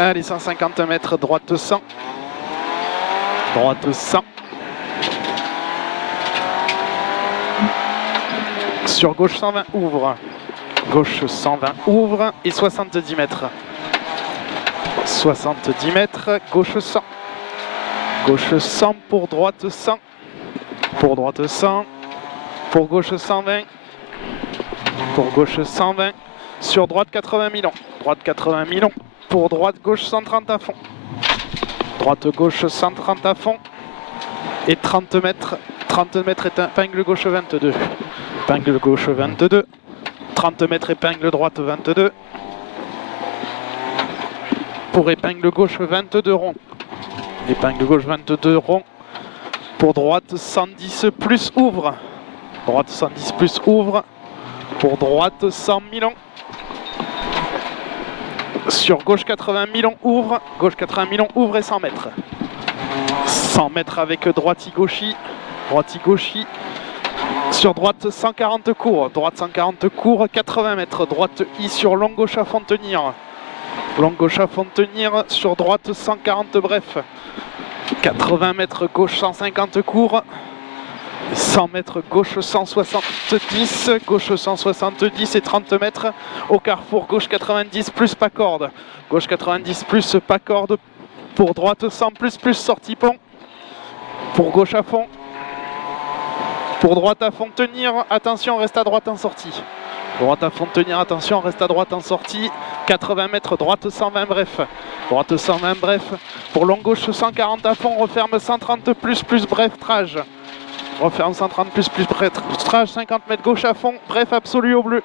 Allez, 150 mètres, droite 100. Droite 100. Sur gauche 120, ouvre. Gauche 120, ouvre. Et 70 mètres. 70 mètres, gauche 100. Gauche 100 pour droite 100. Pour droite 100. Pour gauche 120. Pour gauche 120. Sur droite 80 000 ans. Droite 80 000 ans. Pour droite gauche 130 à fond. Droite gauche 130 à fond. Et 30 mètres. 30 mètres épingle gauche 22. Épingle gauche 22. 30 mètres épingle droite 22. Pour épingle gauche 22 rond. Épingle gauche 22 rond. Pour droite 110 plus ouvre. Droite 110 plus ouvre. Pour droite 100 000 ans. Sur gauche 80 000 ans ouvre. Gauche 80 000 ans ouvre et 100 mètres. 100 mètres avec droiti-gauchi. Droiti-gauchi. Sur droite 140 cours. Droite 140 cours. 80 mètres. Droite I sur long gauche à fond tenir. Long gauche à fond tenir. Sur droite 140 bref. 80 mètres gauche 150 cours. 100 mètres gauche 170, gauche 170 et 30 mètres au carrefour gauche 90 plus pas corde. Gauche 90 plus pas corde. Pour droite 100 plus sortie pont. Pour gauche à fond. Pour droite à fond tenir, attention reste à droite en sortie. Droite à fond tenir, attention reste à droite en sortie. 80 mètres droite 120 bref. Droite 120 bref. Pour long gauche 140 à fond, referme 130 plus bref trage. Referme 130 plus bref trage, 50 mètres gauche à fond, bref absolu au bleu.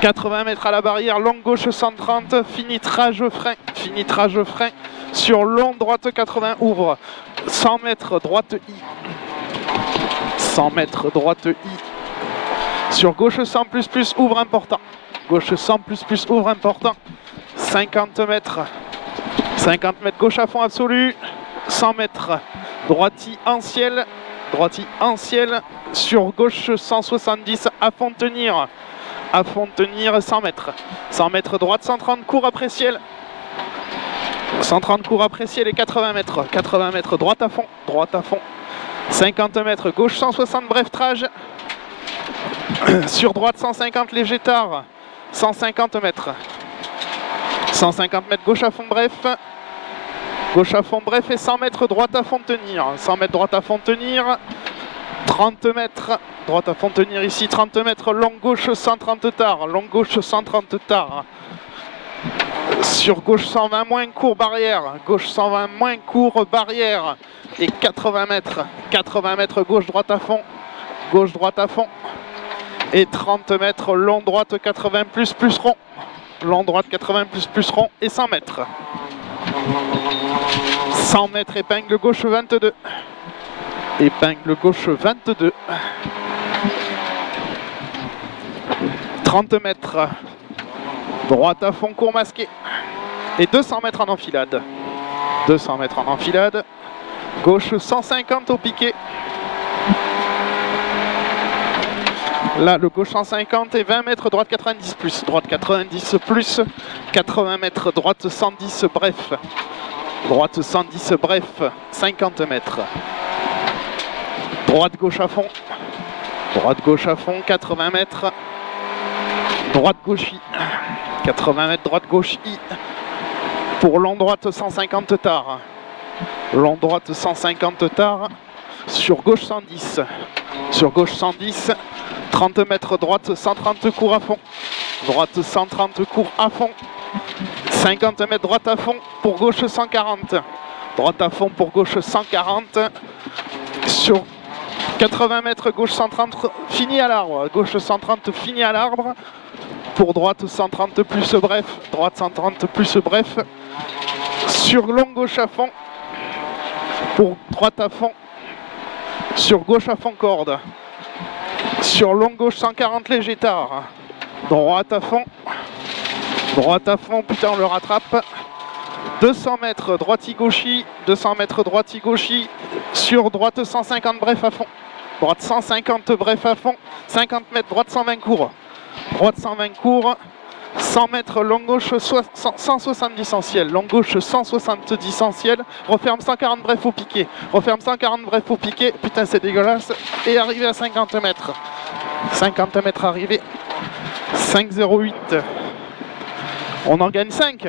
80 mètres à la barrière, long gauche 130, finitrage frein. Finitrage frein. Sur long droite 80 ouvre. 100 mètres droite I. 100 mètres droite I. Sur gauche 100 plus ouvre important. Gauche 100 plus ouvre important. 50 mètres. 50 mètres gauche à fond absolu. 100 mètres. Droiti en ciel. Droiti en ciel. Sur gauche 170 à fond tenir. À fond tenir 100 mètres. 100 mètres droite 130 cours après ciel. 130 cours après ciel et 80 mètres. 80 mètres droite à fond. Droite à fond. 50 mètres gauche 160 bref trage. Sur droite 150 léger tard. 150 mètres. 150 mètres gauche à fond bref. Gauche à fond bref et 100 mètres droite à fond tenir. 100 mètres droite à fond tenir. 30 mètres droite à fond tenir ici. 30 mètres long gauche 130 tard. Long gauche 130 tard. Sur gauche 120 moins court barrière. Gauche 120 moins court barrière. Et 80 mètres. 80 mètres gauche droite à fond. Gauche droite à fond. Et 30 mètres long droite 80 plus rond. Long droite 80 plus rond et 100 mètres. 100 mètres épingle gauche 22. Épingle gauche 22. 30 mètres. Droite à fond court masqué. Et 200 mètres en enfilade. 200 mètres en enfilade. Gauche 150 au piqué. Là, le gauche 150 et 20 mètres, droite 90 plus. Droite 90 plus. 80 mètres, droite 110 bref. Droite 110 bref. 50 mètres. Droite gauche à fond. Droite gauche à fond, 80 mètres. Droite gauche I. 80 mètres, droite gauche I. Pour long droite 150 tard. Long droite 150 tard. Sur gauche 110. Sur gauche 110. 30 mètres droite 130 cours à fond. Droite 130 cours à fond. 50 mètres droite à fond pour gauche 140. Droite à fond pour gauche 140. Sur 80 mètres gauche 130 fini à l'arbre. Gauche 130 fini à l'arbre. Pour droite 130 plus bref. Droite 130 plus bref. Sur long gauche à fond. Pour droite à fond. Sur gauche à fond corde. Sur long gauche 140 léger tard. Droite à fond. Droite à fond, putain on le rattrape. 200 mètres droiti-gauchi. 200 mètres droiti-gauchi. Sur droite 150 bref à fond. Droite 150 bref à fond. 50 mètres droite 120 cours. Droite 120 cours. 100 mètres, long gauche 170 en ciel, long gauche 170 en ciel, referme 140 bref au piqué, referme 140 bref au piqué, putain c'est dégueulasse, et arrivé à 50 mètres. 50 mètres arrivé, 5,08. On en gagne 5.